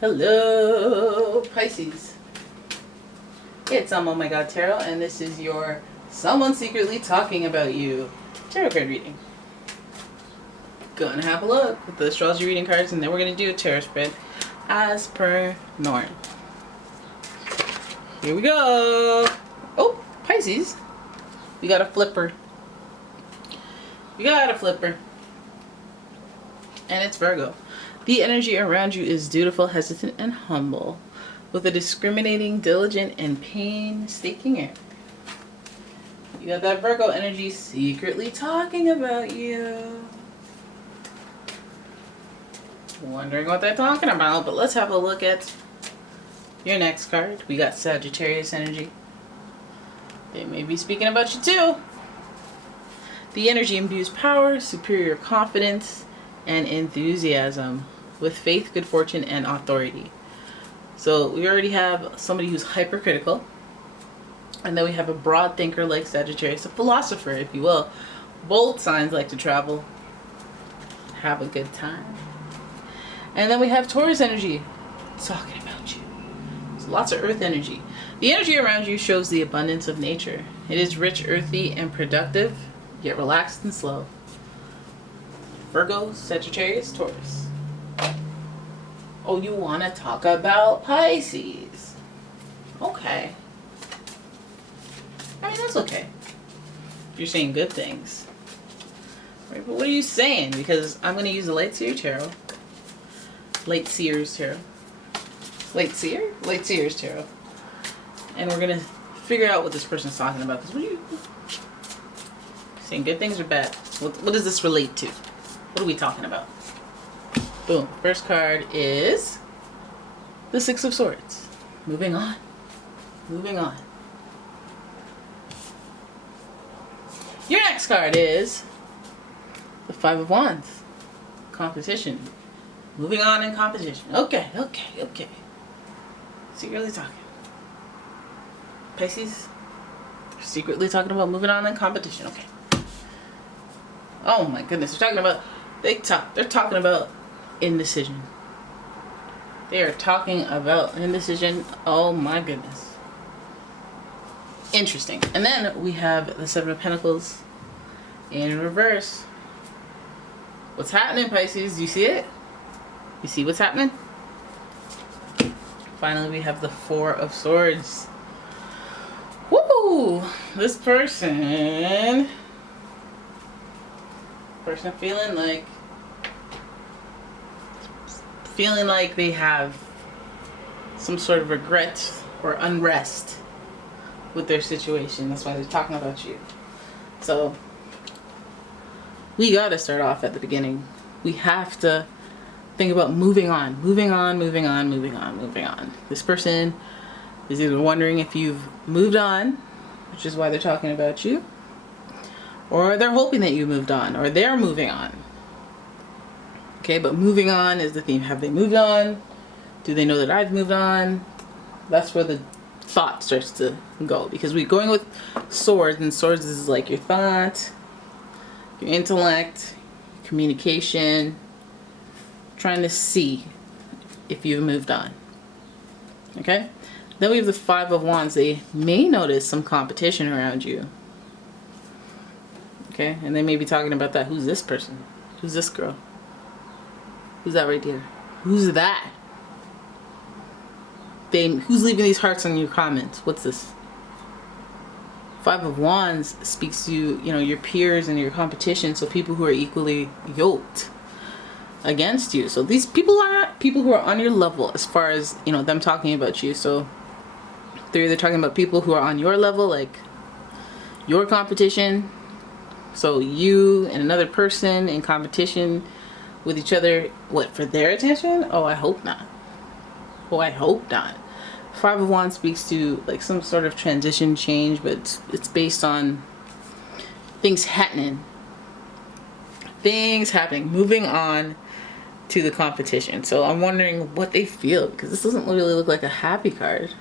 Hello, Pisces. It's OMG, and this is your Someone Secretly Talking About You tarot card reading. Gonna have a look with the astrology reading cards, and then we're gonna do a tarot spread as per norm. Here we go. Oh, Pisces. We got a flipper. And it's Virgo. The energy around you is dutiful, hesitant, and humble, with a discriminating, diligent, and painstaking air. You got that Virgo energy secretly talking about you. Wondering what they're talking about, but let's have a look at your next card. We got Sagittarius energy. They may be speaking about you too. The energy imbues power, superior confidence, and enthusiasm, with faith, good fortune, and authority. So we already have somebody who's hypercritical, and then we have a broad thinker like Sagittarius, a philosopher, if you will. Both signs like to travel, have a good time. And then we have Taurus energy talking about you. So lots of earth energy. The energy around you shows the abundance of nature. It is rich, earthy, and productive, yet relaxed and slow. Virgo, Sagittarius, Taurus. Oh, you want to talk about Pisces. Okay. I mean, that's okay. If you're saying good things. Right, but what are you saying? Because I'm going to use the Light Seer Tarot. Light Seers Tarot. Light Seer? Light Seers Tarot. And we're going to figure out what this person's talking about. Because what are you saying? Good things or bad? What does this relate to? What are we talking about? Boom. First card is the Six of Swords. Moving on. Your next card is the Five of Wands. Competition. Moving on in competition. Okay. Secretly talking. Pisces. They're secretly talking about moving on in competition. Okay. Oh my goodness. They're talking about indecision. They are talking about indecision. Oh my goodness. Interesting. And then we have the Seven of Pentacles in reverse. What's happening, Pisces? Do you see it? You see what's happening? Finally, we have the Four of Swords. Woo! This person feeling like they have some sort of regret or unrest with their situation. That's why they're talking about you. So we got to start off at the beginning. We have to think about moving on. This person is either wondering if you've moved on, which is why they're talking about you, or they're hoping that you moved on, or they're moving on. Okay, but moving on is the theme. Have they moved on? Do they know that I've moved on? That's where the thought starts to go. Because we're going with swords, and swords is like your thought, your intellect, communication, trying to see if you've moved on. Okay? Then we have the Five of Wands. They may notice some competition around you. Okay? And they may be talking about that. Who's this person? Who's this girl? Who's that right there? Who's that? Who's leaving these hearts on your comments? What's this? Five of Wands speaks to, your peers and your competition. So people who are equally yoked against you. So these people are people who are on your level as far as, them talking about you. So they're either talking about people who are on your level, like your competition. So you and another person in competition with each other, what, for their attention? Oh, I hope not. Five of Wands speaks to like some sort of transition change, but it's based on things happening, moving on to the competition. So I'm wondering what they feel, because this doesn't really look like a happy card.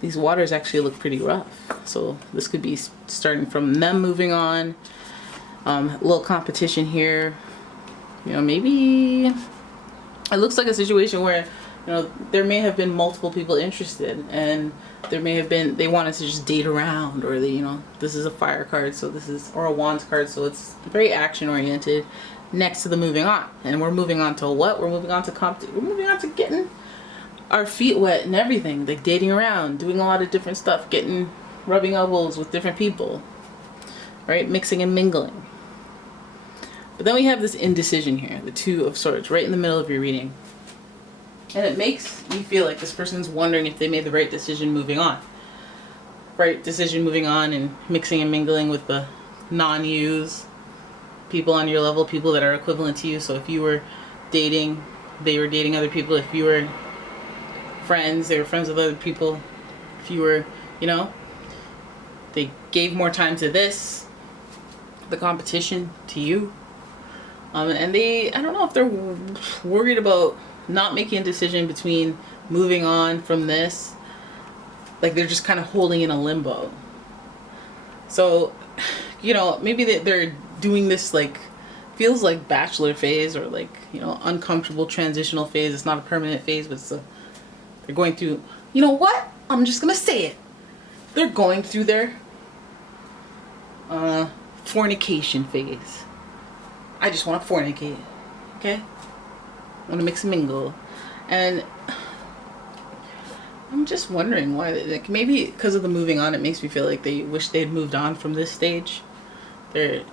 These waters actually look pretty rough. So this could be starting from them moving on, a little competition here. Maybe it looks like a situation where You know, there may have been multiple people interested, and there may have been, they wanted to just date around, or they, you know, this is a fire card, so this is, or a wands card, so it's very action oriented next to the moving on. And we're moving on to what? We're moving on to we're moving on to getting our feet wet and everything, like dating around, doing a lot of different stuff, rubbing elbows with different people, right? Mixing and mingling. But then we have this indecision here, the Two of Swords, right in the middle of your reading. And it makes me feel like this person's wondering if they made the right decision moving on. Right decision moving on and mixing and mingling with the non-yous, people on your level, people that are equivalent to you. So if you were dating, they were dating other people. If you were friends, they were friends with other people. If you were, you know, they gave more time to this, the competition, to you. And they, I don't know if they're worried about not making a decision between moving on from this. Like they're just kind of holding in a limbo. So, you know, maybe they're doing this, like, feels like bachelor phase, or like, you know, uncomfortable transitional phase. It's not a permanent phase, but they're going through, you know what? I'm just going to say it. They're going through their fornication phase. I just want to fornicate. Okay? I want to mix and mingle. And I'm just wondering why, like, maybe because of the moving on, it makes me feel like they wish they'd moved on from this stage. But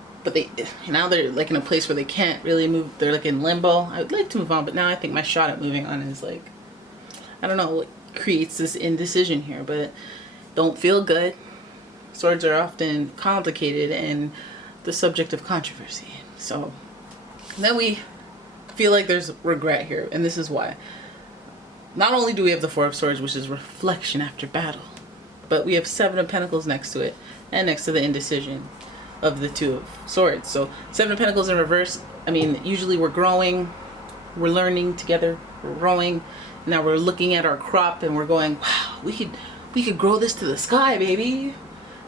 now they're like in a place where they can't really move. They're like in limbo. I would like to move on, but now I think my shot at moving on is like, I don't know what creates this indecision here, but don't feel good. Swords are often complicated and the subject of controversy. So then we feel like there's regret here, and this is why. Not only do we have the Four of Swords, which is reflection after battle, but we have Seven of Pentacles next to it, and next to the indecision of the Two of Swords. So Seven of Pentacles in reverse, I mean, usually we're growing, we're learning together, we're growing. Now we're looking at our crop and we're going, wow, we could grow this to the sky, baby.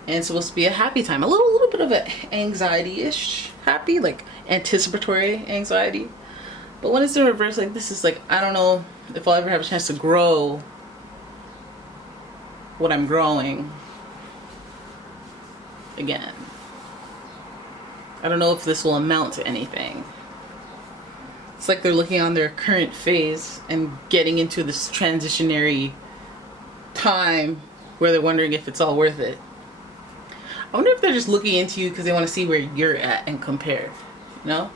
And it's supposed to be a happy time. A little bit of an anxiety-ish happy, like anticipatory anxiety. But when it's in reverse, like this is like, I don't know if I'll ever have a chance to grow what I'm growing again. I don't know if this will amount to anything. It's like they're looking on their current phase and getting into this transitionary time where they're wondering if it's all worth it. I wonder if they're just looking into you because they want to see where you're at and compare, you know?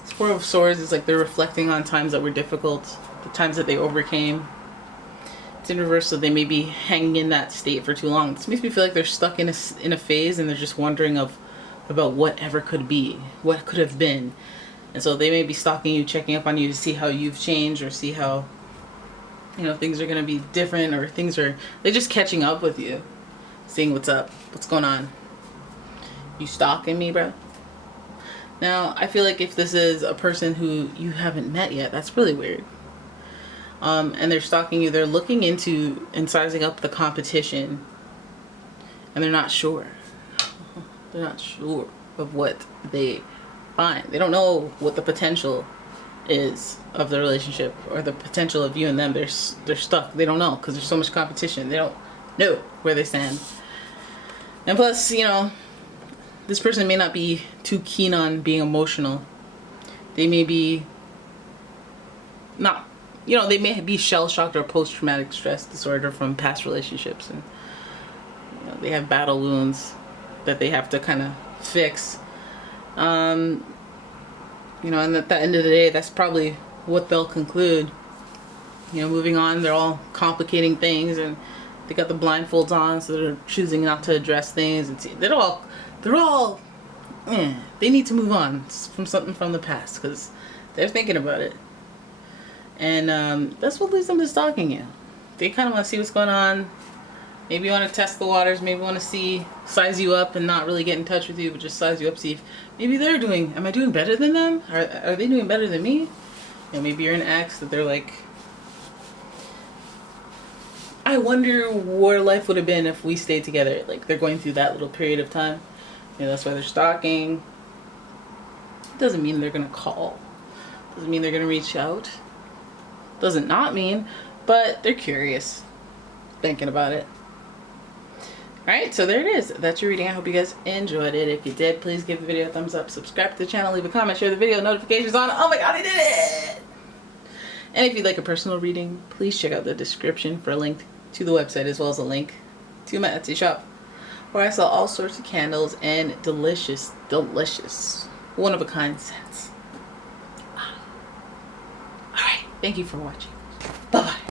This Four of Swords is like they're reflecting on times that were difficult, the times that they overcame. It's in reverse, so they may be hanging in that state for too long. This makes me feel like they're stuck in a phase and they're just wondering about whatever could be, what could have been. And so they may be stalking you, checking up on you to see how you've changed, or see how, you know, things are going to be different, or they're just catching up with you, seeing what's up, what's going on. You stalking me, bro? Now, I feel like if this is a person who you haven't met yet, that's really weird. And they're stalking you, they're looking into and sizing up the competition, and they're not sure. They're not sure of what they find. They don't know what the potential is of the relationship, or the potential of you and them. They're stuck. They don't know because there's so much competition. They don't know where they stand. And plus, you know, this person may not be too keen on being emotional. They may be not, you know, they may be shell-shocked or post-traumatic stress disorder from past relationships, and you know, they have battle wounds that they have to kind of fix. You know, and at the end of the day, that's probably what they'll conclude. You know, moving on, they're all complicating things, and they got the blindfolds on, so they're choosing not to address things. And they need to move on from something from the past because they're thinking about it. And that's what leads them to stalking you. They kind of want to see what's going on. Maybe you want to test the waters. Maybe want to size you up and not really get in touch with you, but just size you up, see if maybe am I doing better than them? Are they doing better than me? You know, maybe you're an ex that they're like, I wonder where life would have been if we stayed together. Like, they're going through that little period of time. You know, that's why they're stalking. Doesn't mean they're going to call. Doesn't mean they're going to reach out. Doesn't not mean, but they're curious, thinking about it. Alright, so there it is. That's your reading. I hope you guys enjoyed it. If you did, please give the video a thumbs up, subscribe to the channel, leave a comment, share the video, notifications on. Oh my god, I did it! And if you'd like a personal reading, please check out the description for a link to the website as well as a link to my Etsy shop, where I sell all sorts of candles and delicious, one-of-a-kind scents. Alright, thank you for watching. Bye-bye.